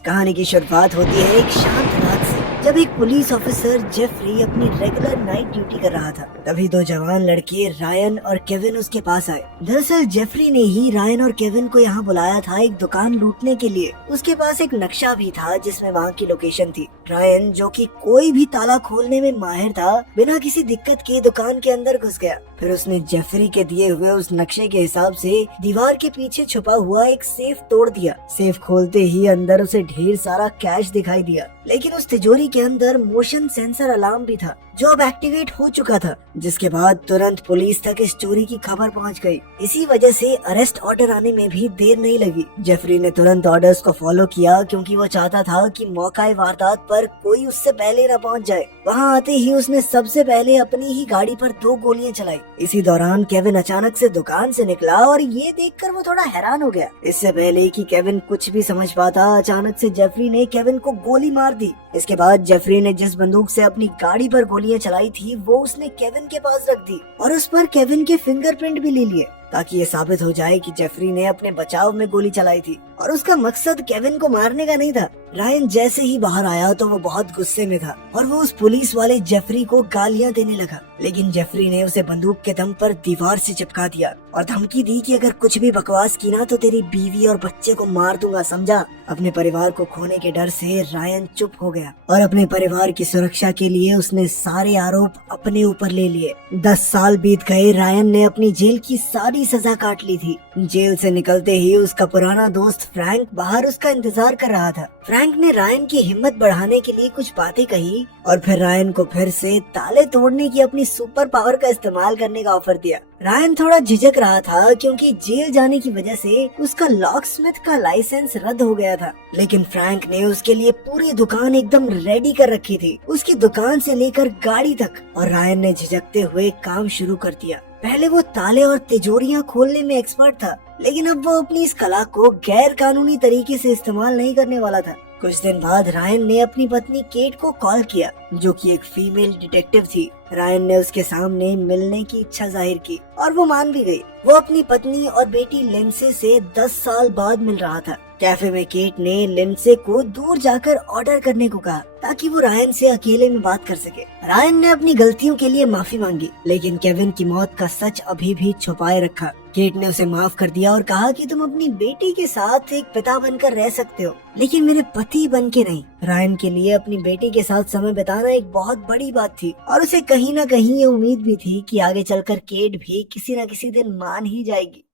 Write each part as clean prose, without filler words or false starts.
कहानी की शुरुआत होती है एक शांत रात से, जब एक पुलिस ऑफिसर जेफरी अपनी रेगुलर नाइट ड्यूटी कर रहा था। तभी दो जवान लड़के रायन और केविन उसके पास आए। दरअसल जेफरी ने ही रायन और केविन को यहाँ बुलाया था एक दुकान लूटने के लिए। उसके पास एक नक्शा भी था जिसमें वहाँ की लोकेशन थी। रायन, जो कि कोई भी ताला खोलने में माहिर था, बिना किसी दिक्कत के दुकान के अंदर घुस गया। फिर उसने जेफरी के दिए हुए उस नक्शे के हिसाब से दीवार के पीछे छुपा हुआ एक सेफ तोड़ दिया। सेफ खोलते ही अंदर उसे ढेर सारा कैश दिखाई दिया, लेकिन उस तिजोरी के अंदर मोशन सेंसर अलार्म भी था जो अब एक्टिवेट हो चुका था, जिसके बाद तुरंत पुलिस तक इस चोरी की खबर पहुंच गई। इसी वजह से अरेस्ट ऑर्डर आने में भी देर नहीं लगी। जेफरी ने तुरंत ऑर्डर्स को फॉलो किया क्योंकि वो चाहता था कि मौका वारदात पर कोई उससे पहले न पहुंच जाए। वहां आते ही उसने सबसे पहले अपनी ही गाड़ी पर 2 गोलियां चलाई। इसी दौरान केविन अचानक से दुकान से निकला और ये देखकर वो थोड़ा हैरान हो गया। इससे पहले कि केविन कुछ भी समझ पाता, अचानक से जेफरी ने केविन को गोली मार दी। इसके बाद जेफरी ने जिस बंदूक से अपनी गाड़ी पर गोलियां चलाई थी, वो उसने केविन के पास रख दी और उस पर केविन के फिंगरप्रिंट भी ले लिए, ताकि ये साबित हो जाए कि जेफरी ने अपने बचाव में गोली चलाई थी और उसका मकसद केविन को मारने का नहीं था। रायन जैसे ही बाहर आया तो वो बहुत गुस्से में था और वो उस पुलिस वाले जेफरी को गालियां देने लगा, लेकिन जेफरी ने उसे बंदूक के दम पर दीवार से चिपका दिया और धमकी दी कि अगर कुछ भी बकवास की ना तो तेरी बीवी और बच्चे को मार दूंगा, समझा। अपने परिवार को खोने के डर से रायन चुप हो गया और अपने परिवार की सुरक्षा के लिए उसने सारे आरोप अपने ऊपर ले लिए। 10 साल बीत गए। रायन ने अपनी जेल की सारी सजा काट ली थी। जेल से निकलते ही उसका पुराना दोस्त फ्रैंक बाहर उसका इंतजार कर रहा था। फ्रैंक ने रायन की हिम्मत बढ़ाने के लिए कुछ बातें कही और फिर रायन को फिर से ताले तोड़ने की अपनी सुपर पावर का इस्तेमाल करने का ऑफर दिया। रायन थोड़ा झिझक रहा था क्योंकि जेल जाने की वजह से उसका लॉक स्मिथ का लाइसेंस रद्द हो गया था, लेकिन फ्रैंक ने उसके लिए पूरी दुकान एकदम रेडी कर रखी थी, उसकी दुकान से लेकर गाड़ी तक। और रायन ने झिझकते हुए काम शुरू कर दिया। पहले वो ताले और तिजोरियां खोलने में एक्सपर्ट था, लेकिन अब वो अपनी इस कला को गैर कानूनी तरीके से इस्तेमाल नहीं करने वाला था। कुछ दिन बाद रायन ने अपनी पत्नी केट को कॉल किया, जो कि एक फीमेल डिटेक्टिव थी। रायन ने उसके सामने मिलने की इच्छा जाहिर की और वो मान भी गई। वो अपनी पत्नी और बेटी लिंडसे से 10 साल बाद मिल रहा था। कैफे में केट ने लिंडसे को दूर जाकर ऑर्डर करने को कहा ताकि वो रायन से अकेले में बात कर सके। रायन ने अपनी गलतियों के लिए माफी मांगी, लेकिन केविन की मौत का सच अभी भी छुपाए रखा। केट ने उसे माफ कर दिया और कहा कि तुम अपनी बेटी के साथ एक पिता बनकर रह सकते हो, लेकिन मेरे पति बन के नहीं। रायन के लिए अपनी बेटी के साथ समय बिताना एक बहुत बड़ी बात थी और उसे कहीं न कहीं ये उम्मीद भी थी कि आगे चलकर केट भी किसी न किसी दिन मान ही जाएगी।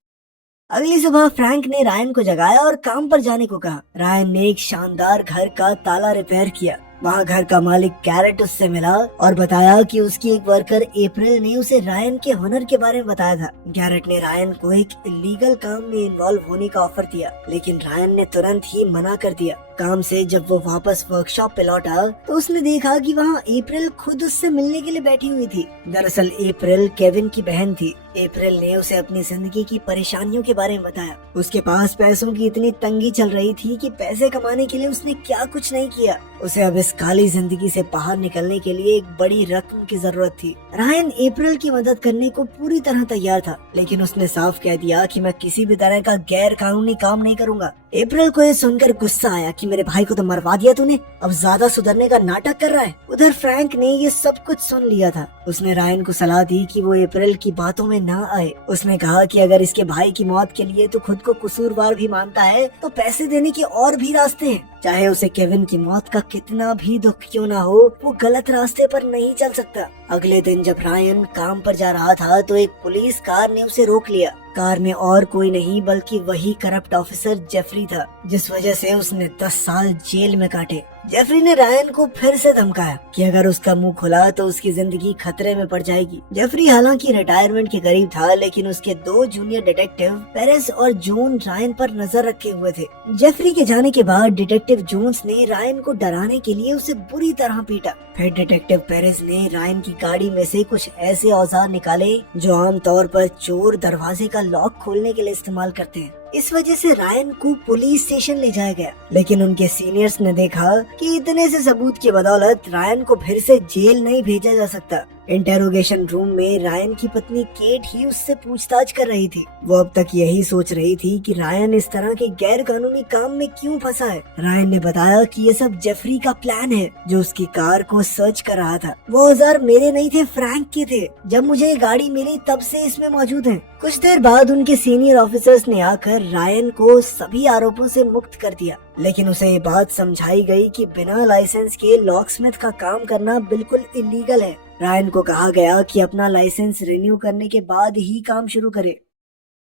अगली सुबह फ्रैंक ने रायन को जगाया और काम पर जाने को कहा। रायन ने एक शानदार घर का ताला रिपेयर किया। वहाँ घर का मालिक गैरेट उससे मिला और बताया कि उसकी एक वर्कर अप्रैल ने उसे रायन के हुनर के बारे में बताया था। गैरेट ने रायन को एक इलीगल काम में इन्वॉल्व होने का ऑफर दिया, लेकिन रायन ने तुरंत ही मना कर दिया। काम से जब वो वापस वर्कशॉप पे लौटा तो उसने देखा कि वहाँ अप्रैल खुद उससे मिलने के लिए बैठी हुई थी। दरअसल अप्रैल केविन की बहन थी। अप्रैल ने उसे अपनी जिंदगी की परेशानियों के बारे में बताया। उसके पास पैसों की इतनी तंगी चल रही थी कि पैसे कमाने के लिए उसने क्या कुछ नहीं किया। उसे अब इस काली जिंदगी से बाहर निकलने के लिए एक बड़ी रकम की जरूरत थी। रायन अप्रैल की मदद करने को पूरी तरह तैयार था, लेकिन उसने साफ कह दिया कि मैं किसी भी तरह का गैर कानूनी काम नहीं करूंगा। अप्रैल को ये सुनकर गुस्सा आया कि मेरे भाई को तो मरवा दिया तूने, अब ज्यादा सुधरने का नाटक कर रहा है। उधर फ्रैंक ने ये सब कुछ सुन लिया था। उसने रायन को सलाह दी कि वो अप्रैल की बातों में ना आए। उसने कहा कि अगर इसके भाई की मौत के लिए तो खुद को कसूरवार भी मानता है, तो पैसे देने के और भी रास्ते हैं। चाहे उसे केविन की मौत का कितना भी दुख क्यों ना हो, वो गलत रास्ते पर नहीं चल सकता। अगले दिन जब रायन काम पर जा रहा था तो एक पुलिस कार ने उसे रोक लिया। कार में और कोई नहीं बल्कि वही करप्ट ऑफिसर जेफरी था, जिस वजह से उसने 10 साल जेल में काटे। जेफरी ने रायन को फिर से धमकाया कि अगर उसका मुंह खुला तो उसकी जिंदगी खतरे में पड़ जाएगी। जेफरी हालांकि रिटायरमेंट के करीब था, लेकिन उसके 2 जूनियर डिटेक्टिव पेरेस और जून रायन पर नजर रखे हुए थे। जेफरी के जाने के बाद डिटेक्टिव जोन्स ने रायन को डराने के लिए उसे बुरी तरह पीटा। फिर डिटेक्टिव पेरेस ने रायन की गाड़ी में से कुछ ऐसे औजार निकाले जो आमतौर पर चोर दरवाजे का लॉक खोलने के लिए इस्तेमाल करते हैं। इस वजह से रायन को पुलिस स्टेशन ले जाया गया, लेकिन उनके सीनियर्स ने देखा कि इतने से सबूत की बदौलत रायन को फिर से जेल नहीं भेजा जा सकता। इंटेरोगेशन रूम में रायन की पत्नी केट ही उससे पूछताछ कर रही थी। वो अब तक यही सोच रही थी कि रायन इस तरह के गैर कानूनी काम में क्यों फंसा है। रायन ने बताया कि ये सब जेफरी का प्लान है, जो उसकी कार को सर्च कर रहा था। वो औजार मेरे नहीं थे, फ्रैंक के थे। जब मुझे ये गाड़ी मिली तब से इसमें मौजूद है। कुछ देर बाद उनके सीनियर ऑफिसर्स ने आकर रायन को सभी आरोपों से मुक्त कर दिया, लेकिन उसे ये बात समझाई गई कि बिना लाइसेंस के लॉकस्मिथ का काम करना बिल्कुल इलीगल है। रायन को कहा गया कि अपना लाइसेंस रिन्यू करने के बाद ही काम शुरू करे।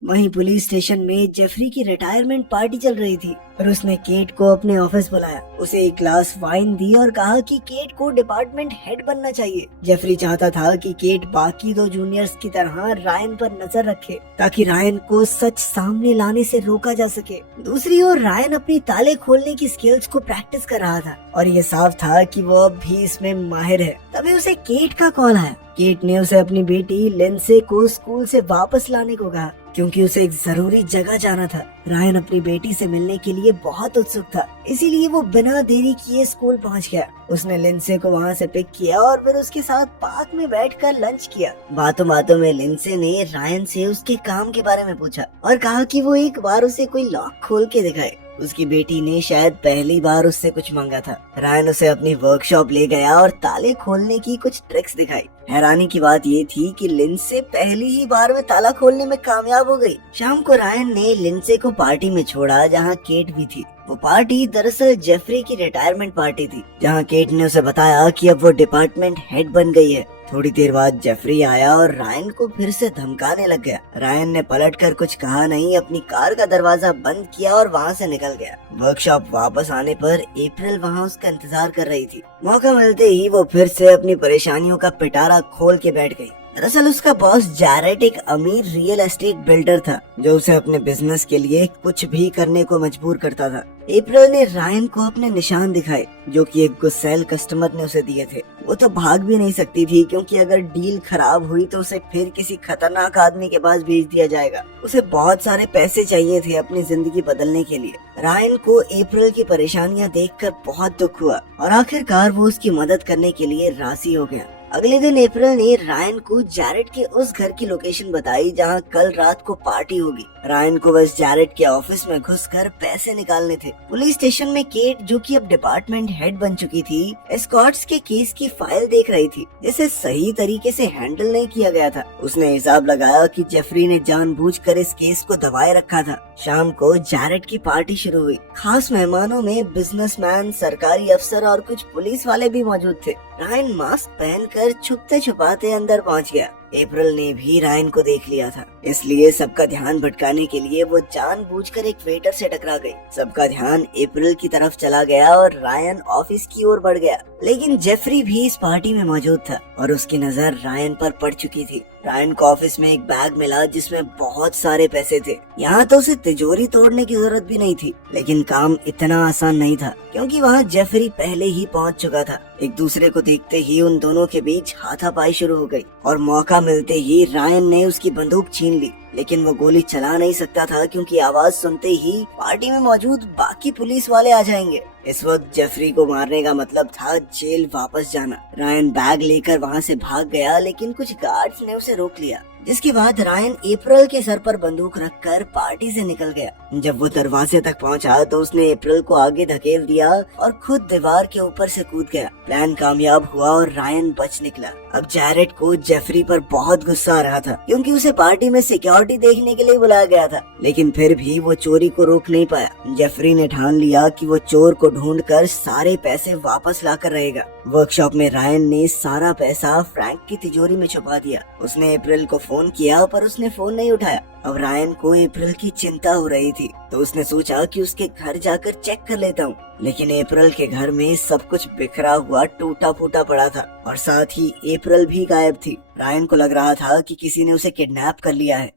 वहीं पुलिस स्टेशन में जेफरी की रिटायरमेंट पार्टी चल रही थी और उसने केट को अपने ऑफिस बुलाया, उसे एक ग्लास वाइन दी और कहा कि केट को डिपार्टमेंट हेड बनना चाहिए। जेफरी चाहता था कि केट बाकी दो जूनियर्स की तरह रायन पर नजर रखे, ताकि रायन को सच सामने लाने से रोका जा सके। दूसरी ओर रायन अपनी ताले खोलने की स्किल्स को प्रैक्टिस कर रहा था और ये साफ था कि वो अब भी इसमें माहिर है। तभी उसे केट का कॉल आया। केट ने उसे अपनी बेटी लिंडसे को स्कूल से वापस लाने को कहा, क्योंकि उसे एक जरूरी जगह जाना था। रायन अपनी बेटी से मिलने के लिए बहुत उत्सुक था, इसीलिए वो बिना देरी किए स्कूल पहुंच गया। उसने लिंडसे को वहां से पिक किया और फिर उसके साथ पार्क में बैठकर लंच किया। बातों बातों में लिंडसे ने रायन से उसके काम के बारे में पूछा और कहा कि वो एक बार उसे कोई लॉक खोल के दिखाए। उसकी बेटी ने शायद पहली बार उससे कुछ मांगा था। रायन उसे अपनी वर्कशॉप ले गया और ताले खोलने की कुछ ट्रिक्स दिखाई। हैरानी की बात ये थी कि लिंडसे पहली ही बार में ताला खोलने में कामयाब हो गई। शाम को रायन ने लिंडसे को पार्टी में छोड़ा, जहाँ केट भी थी। वो पार्टी दरअसल जेफरी की रिटायरमेंट पार्टी थी, जहाँ केट ने उसे बताया कि अब वो डिपार्टमेंट हेड बन गई है। थोड़ी देर बाद जेफरी आया और रायन को फिर से धमकाने लग गया। रायन ने पलटकर कुछ कहा नहीं, अपनी कार का दरवाजा बंद किया और वहाँ से निकल गया। वर्कशॉप वापस आने पर अप्रैल वहाँ उसका इंतजार कर रही थी। मौका मिलते ही वो फिर से अपनी परेशानियों का पिटारा खोल के बैठ गई। दरअसल उसका बॉस जैरेट एक अमीर रियल एस्टेट बिल्डर था, जो उसे अपने बिजनेस के लिए कुछ भी करने को मजबूर करता था। अप्रैल ने रायन को अपने निशान दिखाए, जो कि एक गुस्सैल कस्टमर ने उसे दिए थे। वो तो भाग भी नहीं सकती थी, क्योंकि अगर डील खराब हुई तो उसे फिर किसी खतरनाक आदमी के पास भेज दिया जाएगा। उसे बहुत सारे पैसे चाहिए थे अपनी जिंदगी बदलने के लिए। रायन को अप्रैल की परेशानियां देखकर बहुत दुख हुआ और आखिरकार वो उसकी मदद करने के लिए राजी हो गया। अगले दिन अप्रैल ने रायन को जैरेट के उस घर की लोकेशन बताई जहां कल रात को पार्टी होगी। रायन को बस जैरेट के ऑफिस में घुसकर पैसे निकालने थे। पुलिस स्टेशन में केट, जो कि अब डिपार्टमेंट हेड बन चुकी थी, एस्कॉर्ट्स के केस की फाइल देख रही थी, जिसे सही तरीके से हैंडल नहीं किया गया था। उसने हिसाब लगाया कि जेफरी ने जानबूझकर इस केस को दबाए रखा था। शाम को जैरेट की पार्टी शुरू हुई। खास मेहमानों में बिजनेसमैन, सरकारी अफसर और कुछ पुलिस वाले भी मौजूद थे। रायन मास्क पहनकर छुपते छुपाते अंदर पहुंच गया। अप्रैल ने भी रायन को देख लिया था, इसलिए सबका ध्यान भटकाने के लिए वो जानबूझकर एक वेटर से टकरा गई। सबका ध्यान अप्रैल की तरफ चला गया और रायन ऑफिस की ओर बढ़ गया, लेकिन जेफरी भी इस पार्टी में मौजूद था और उसकी नजर रायन पर पड़ चुकी थी। रायन को ऑफिस में एक बैग मिला जिसमें बहुत सारे पैसे थे। यहाँ तो उसे तिजोरी तोड़ने की जरूरत भी नहीं थी, लेकिन काम इतना आसान नहीं था, क्योंकि वहाँ जेफरी पहले ही पहुँच चुका था। एक दूसरे को देखते ही उन दोनों के बीच हाथापाई शुरू हो गई और मौका मिलते ही रायन ने उसकी बंदूक छीन ली, लेकिन वो गोली चला नहीं सकता था, क्योंकि आवाज सुनते ही पार्टी में मौजूद बाकी पुलिस वाले आ जाएंगे। इस वक्त जेफरी को मारने का मतलब था जेल वापस जाना। रायन बैग लेकर वहाँ से भाग गया, लेकिन कुछ गार्ड्स ने उसे रोक लिया, जिसके बाद रायन अप्रैल के सर पर बंदूक रखकर पार्टी से निकल गया। जब वो दरवाजे तक पहुंचा तो उसने अप्रैल को आगे धकेल दिया और खुद दीवार के ऊपर से कूद गया। प्लान कामयाब हुआ और रायन बच निकला। अब जैरेट को जेफरी पर बहुत गुस्सा आ रहा था, क्योंकि उसे पार्टी में सिक्योरिटी देखने के लिए बुलाया गया था, लेकिन फिर भी वो चोरी को रोक नहीं पाया। जेफरी ने ठान लिया कि वो चोर को ढूंढकर सारे पैसे वापस लाकर रहेगा। वर्कशॉप में रायन ने सारा पैसा फ्रैंक की तिजोरी में छुपा दिया। उसने अप्रैल को फोन किया, पर उसने फोन नहीं उठाया। अब रायन को अप्रैल की चिंता हो रही थी, तो उसने सोचा कि उसके घर जाकर चेक कर लेता हूँ। लेकिन अप्रैल के घर में सब कुछ बिखरा हुआ, टूटा फूटा पड़ा था और साथ ही अप्रैल भी गायब थी। रायन को लग रहा था कि किसी ने उसे किडनैप कर लिया है।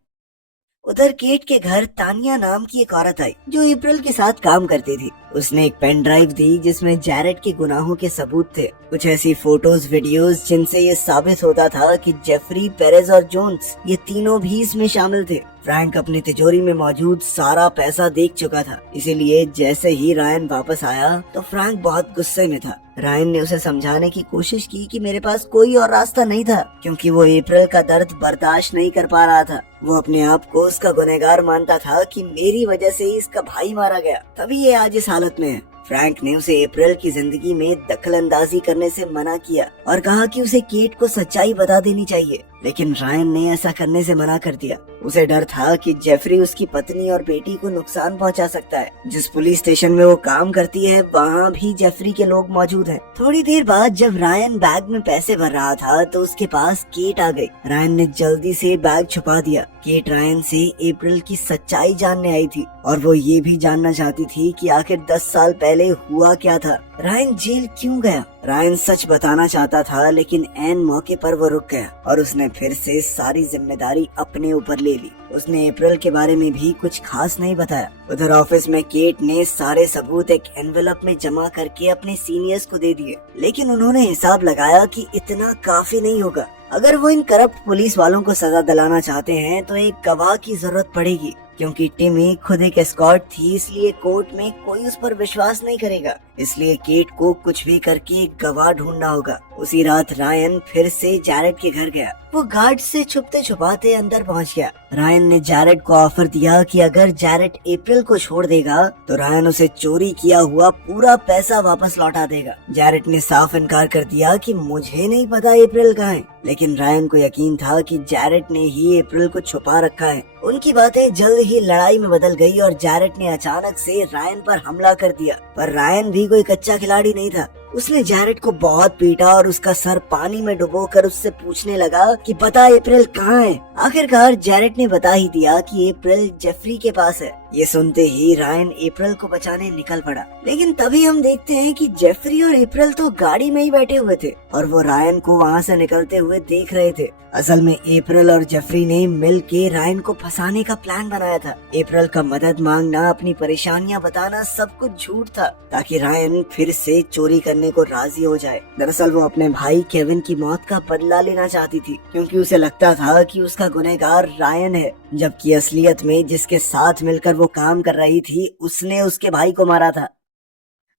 उधर केट के घर तानिया नाम की एक औरत आई, जो अप्रैल के साथ काम करती थी। उसने एक पेन ड्राइव दी जिसमें जैरेट के गुनाहों के सबूत थे, कुछ ऐसी फोटोज, वीडियोस जिनसे ये साबित होता था कि जेफरी, पेरेज और जोन्स, ये तीनों भी इसमें शामिल थे। फ्रैंक अपनी तिजोरी में मौजूद सारा पैसा देख चुका था, इसीलिए जैसे ही रायन वापस आया तो फ्रैंक बहुत गुस्से में था। रायन ने उसे समझाने की कोशिश की कि मेरे पास कोई और रास्ता नहीं था, क्योंकि वो अप्रैल का दर्द बर्दाश्त नहीं कर पा रहा था। वो अपने आप को उसका गुनहगार मानता था कि मेरी वजह से ही इसका भाई मारा गया, तभी ये आज इस हालत में है। फ्रैंक ने उसे अप्रैल की जिंदगी में दखलंदाजी करने से मना किया और कहा कि उसे केट को सच्चाई बता देनी चाहिए, लेकिन रायन ने ऐसा करने से मना कर दिया। उसे डर था कि जेफरी उसकी पत्नी और बेटी को नुकसान पहुंचा सकता है। जिस पुलिस स्टेशन में वो काम करती है वहाँ भी जेफरी के लोग मौजूद हैं। थोड़ी देर बाद जब रायन बैग में पैसे भर रहा था तो उसके पास केट आ गई। रायन ने जल्दी से बैग छुपा दिया। केट रायन से अप्रैल की सच्चाई जानने आई थी और वो ये भी जानना चाहती थी कि आखिर 10 साल पहले हुआ क्या था, रायन जेल क्यों गया। रायन सच बताना चाहता था, लेकिन ऐन मौके पर वो रुक गया और उसने फिर से सारी जिम्मेदारी अपने ऊपर ले ली। उसने अप्रैल के बारे में भी कुछ खास नहीं बताया। उधर ऑफिस में केट ने सारे सबूत एक एनवेलप में जमा करके अपने सीनियर्स को दे दिए, लेकिन उन्होंने हिसाब लगाया कि इतना काफी नहीं होगा। अगर वो इन करप्ट पुलिस वालों को सजा दिलाना चाहते हैं तो एक गवाह की जरूरत पड़ेगी, क्योंकि टिमी खुद एक एस्कॉर्ट थी, इसलिए कोर्ट में कोई उस पर विश्वास नहीं करेगा। इसलिए केट को कुछ भी करके एक गवाह ढूंढना होगा। उसी रात रायन फिर से जैरेड के घर गया। वो गार्ड से छुपते छुपाते अंदर पहुंच गया। रायन ने जैरेड को ऑफर दिया कि अगर जैरेड अप्रैल को छोड़ देगा तो रायन उसे चोरी किया हुआ पूरा पैसा वापस लौटा देगा। जैरेड ने साफ इनकार कर दिया कि मुझे नहीं पता अप्रैल कहाँ है, लेकिन रायन को यकीन था कि जैरेड ने ही अप्रैल को छुपा रखा है। उनकी बातें जल्द ही लड़ाई में बदल गई और जैरेड ने अचानक से रायन पर हमला कर दिया। पर रायन भी कोई कच्चा खिलाड़ी नहीं था। उसने जैरेड को बहुत पीटा और उसका सर पानी में डुबोकर उससे पूछने लगा कि बता अप्रैल कहाँ है। आखिरकार जैरेड ने बता ही दिया कि अप्रैल जेफरी के पास है। ये सुनते ही रायन अप्रैल को बचाने निकल पड़ा, लेकिन तभी हम देखते हैं कि जेफरी और अप्रैल तो गाड़ी में ही बैठे हुए थे और वो रायन को वहाँ से निकलते हुए देख रहे थे। असल में अप्रैल और जेफरी ने मिल के रायन को फंसाने का प्लान बनाया था। अप्रैल का मदद मांगना, अपनी परेशानियां बताना सब कुछ झूठ था, ताकि रायन फिर से चोरी करने को राजी हो जाए। दरअसल वो अपने भाई केविन की मौत का बदला लेना चाहती थी, क्योंकि उसे लगता था कि उसका गुनहगार रायन है, जबकि असलियत में जिसके साथ मिलकर वो काम कर रही थी उसने उसके भाई को मारा था।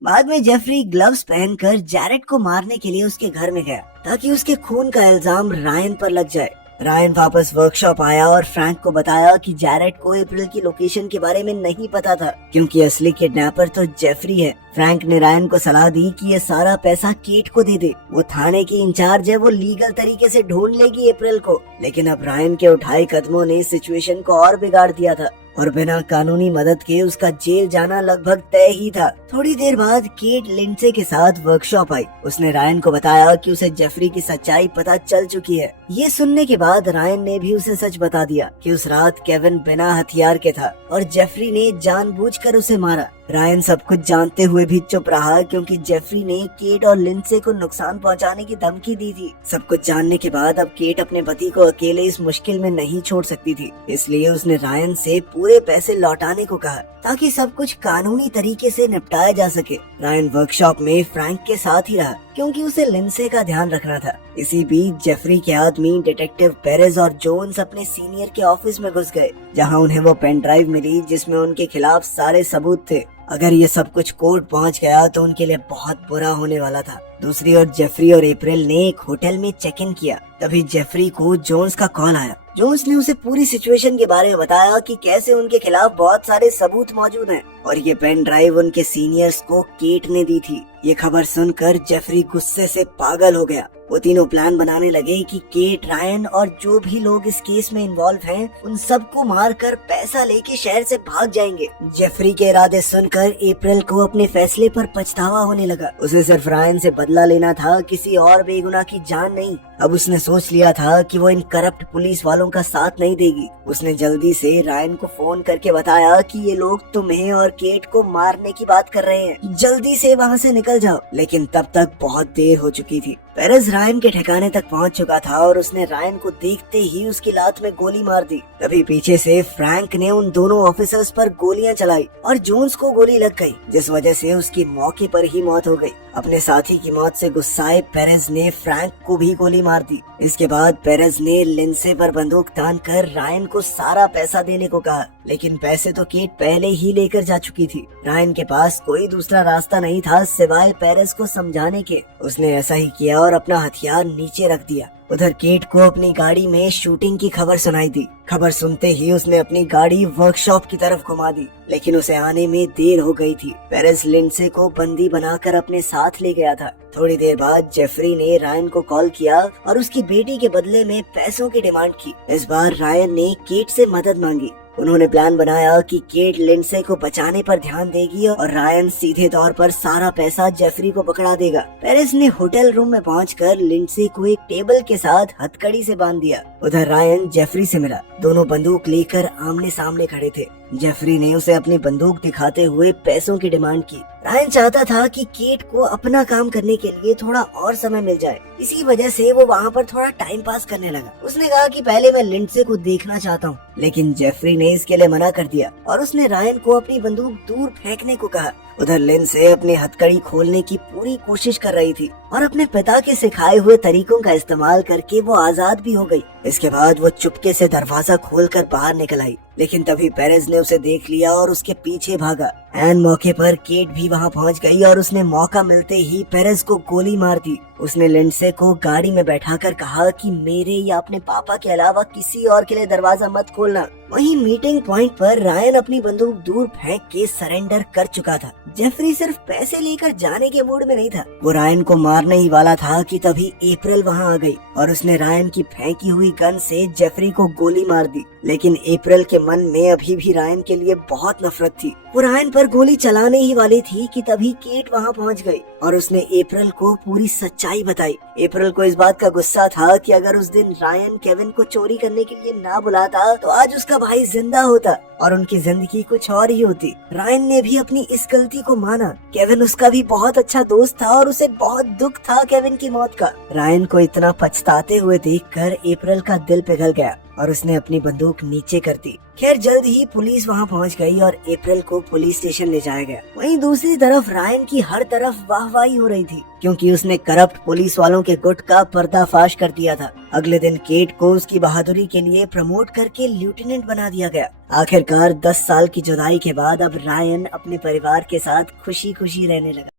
बाद में जेफरी ग्लव्स पहनकर जैरेड को मारने के लिए उसके घर में गया, ताकि उसके खून का इल्जाम रायन पर लग जाए। रायन वापस वर्कशॉप आया और फ्रैंक को बताया कि जैरेड को अप्रैल की लोकेशन के बारे में नहीं पता था, क्योंकि असली किडनैपर तो जेफरी है। फ्रैंक ने रायन को सलाह दी कि ये सारा पैसा केट को दे दे। वो थाने की इंचार्ज है, वो लीगल तरीके से ढूंढ लेगी अप्रैल को। लेकिन अब रायन के उठाए कदमों ने सिचुएशन को और बिगाड़ दिया था और बिना कानूनी मदद के उसका जेल जाना लगभग तय ही था। थोड़ी देर बाद केट लिंडसे के साथ वर्कशॉप आई। उसने रायन को बताया कि उसे जेफरी की सच्चाई पता चल चुकी है। ये सुनने के बाद रायन ने भी उसे सच बता दिया कि उस रात केविन बिना हथियार के था और जेफरी ने जानबूझकर उसे मारा। रायन सब कुछ जानते हुए भी चुप रहा, क्योंकि जेफरी ने केट और लिंडसे को नुकसान पहुंचाने की धमकी दी थी। सब कुछ जानने के बाद अब केट अपने पति को अकेले इस मुश्किल में नहीं छोड़ सकती थी, इसलिए उसने रायन से पूरे पैसे लौटाने को कहा, ताकि सब कुछ कानूनी तरीके से निपटाया जा सके। रायन वर्कशॉप में फ्रैंक के साथ ही रहा, क्योंकि उसे लिंडसे का ध्यान रखना था। इसी बीच जेफरी के आदमी डिटेक्टिव पेरेज और जोन्स अपने सीनियर के ऑफिस में घुस गए, जहां उन्हें वो पेन ड्राइव मिली जिसमें उनके खिलाफ सारे सबूत थे। अगर ये सब कुछ कोर्ट पहुंच गया तो उनके लिए बहुत बुरा होने वाला था। दूसरी ओर जेफरी और अप्रैल ने एक होटल में चेक इन किया। तभी जेफरी को जोन्स का कॉल आया। जोन्स ने उसे पूरी सिचुएशन के बारे में बताया कि कैसे उनके खिलाफ बहुत सारे सबूत मौजूद हैं और ये पेन ड्राइव उनके सीनियर्स को केट ने दी थी। ये खबर सुनकर जेफरी गुस्से से पागल हो गया। वो तीनों प्लान बनाने लगे कि केट, रायन और जो भी लोग इस केस में इन्वॉल्व हैं, उन सबको मारकर पैसा लेके शहर से भाग जाएंगे। जेफरी के इरादे सुनकर अप्रैल को अपने फैसले पर पछतावा होने लगा। उसे सिर्फ रायन से बदला लेना था, किसी और बेगुनाह की जान नहीं। अब उसने सोच लिया था कि वो इन करप्ट पुलिस वालों का साथ नहीं देगी। उसने जल्दी से रायन को फोन करके बताया कि ये लोग तुम्हें और केट को मारने की बात कर रहे हैं, जल्दी से वहाँ से निकल जाओ। लेकिन तब तक बहुत देर हो चुकी थी। पेरेज रायन के ठिकाने तक पहुंच चुका था और उसने रायन को देखते ही उसकी लात में गोली मार दी। तभी पीछे से फ्रैंक ने उन दोनों ऑफिसर्स पर गोलियां चलाई और जोन्स को गोली लग गई, जिस वजह से उसकी मौके पर ही मौत हो गई। अपने साथी की मौत से गुस्साए पेरेज ने फ्रैंक को भी गोली मार दी। इसके बाद पेरेज ने लिंडसे पर बंदूक तान कर रायन को सारा पैसा देने को कहा, लेकिन पैसे तो केट पहले ही लेकर जा चुकी थी। रायन के पास कोई दूसरा रास्ता नहीं था सिवाय पेरेज को समझाने के। उसने ऐसा ही किया और अपना हथियार नीचे रख दिया। उधर केट को अपनी गाड़ी में शूटिंग की खबर सुनाई दी। खबर सुनते ही उसने अपनी गाड़ी वर्कशॉप की तरफ घुमा दी, लेकिन उसे आने में देर हो गई थी। पेरेज लिंडसे को बंदी बनाकर अपने साथ ले गया था। थोड़ी देर बाद जेफरी ने रायन को कॉल किया और उसकी बेटी के बदले में पैसों की डिमांड की। इस बार रायन ने केट से मदद मांगी। उन्होंने प्लान बनाया कि केट लिंडसे को बचाने पर ध्यान देगी और रायन सीधे तौर पर सारा पैसा जेफरी को पकड़ा देगा। पेरेज ने होटल रूम में पहुंचकर लिंडसे को एक टेबल के साथ हथकड़ी से बांध दिया। उधर रायन जेफरी से मिला। दोनों बंदूक लेकर आमने सामने खड़े थे। जेफरी ने उसे अपनी बंदूक दिखाते हुए पैसों की डिमांड की। रायन चाहता था कि केट को अपना काम करने के लिए थोड़ा और समय मिल जाए, इसी वजह से वो वहाँ पर थोड़ा टाइम पास करने लगा। उसने कहा कि पहले मैं लिंडसे को देखना चाहता हूँ, लेकिन जेफरी ने इसके लिए मना कर दिया और उसने रायन को अपनी बंदूक दूर फेंकने को कहा। उधर लिंडसे अपनी हथकड़ी खोलने की पूरी कोशिश कर रही थी और अपने पिता के सिखाए हुए तरीकों का इस्तेमाल करके वो आजाद भी हो गई। इसके बाद वो चुपके से दरवाजा खोलकर बाहर निकल आई, लेकिन तभी पेरेज ने उसे देख लिया और उसके पीछे भागा। एन मौके पर केट भी वहाँ पहुँच गई और उसने मौका मिलते ही पेरेज को गोली मार दी। उसने लिंडसे को गाड़ी में बैठाकर कहा कि मेरे या अपने पापा के अलावा किसी और के लिए दरवाजा मत खोलना। वहीं मीटिंग पॉइंट पर रायन अपनी बंदूक दूर फेंक के सरेंडर कर चुका था। जेफरी सिर्फ पैसे लेकर जाने के मूड में नहीं था, वो रायन को मारने ही वाला था कि तभी अप्रैल वहाँ आ गई और उसने रायन की फेंकी हुई गन से जेफरी को गोली मार दी। लेकिन अप्रैल के मन में अभी भी रायन के लिए बहुत नफरत थी। वो रायन पर गोली चलाने ही वाली थी कि तभी केट वहाँ पहुँच गई और उसने अप्रैल को पूरी सच्चाई बताई। अप्रैल को इस बात का गुस्सा था कि अगर उस दिन रायन केविन को चोरी करने के लिए ना बुलाता तो आज उसका भाई जिंदा होता और उनकी जिंदगी कुछ और ही होती। रायन ने भी अपनी इस गलती को माना। केविन उसका भी बहुत अच्छा दोस्त था और उसे बहुत दुख था केविन की मौत का। रायन को इतना पछताते हुए देखकर अप्रैल का दिल पिघल गया और उसने अपनी बंदूक नीचे कर दी। खैर जल्द ही पुलिस वहाँ पहुँच गई और अप्रैल को पुलिस स्टेशन ले जाया गया। वहीं दूसरी तरफ रायन की हर तरफ वाहवाही हो रही थी, क्योंकि उसने करप्ट पुलिस वालों के गुट का पर्दाफाश कर दिया था। अगले दिन केट को उसकी बहादुरी के लिए प्रमोट करके लेफ्टिनेंट बना दिया गया। आखिरकार 10 साल की जुदाई के बाद अब रायन अपने परिवार के साथ खुशी खुशी रहने लगा।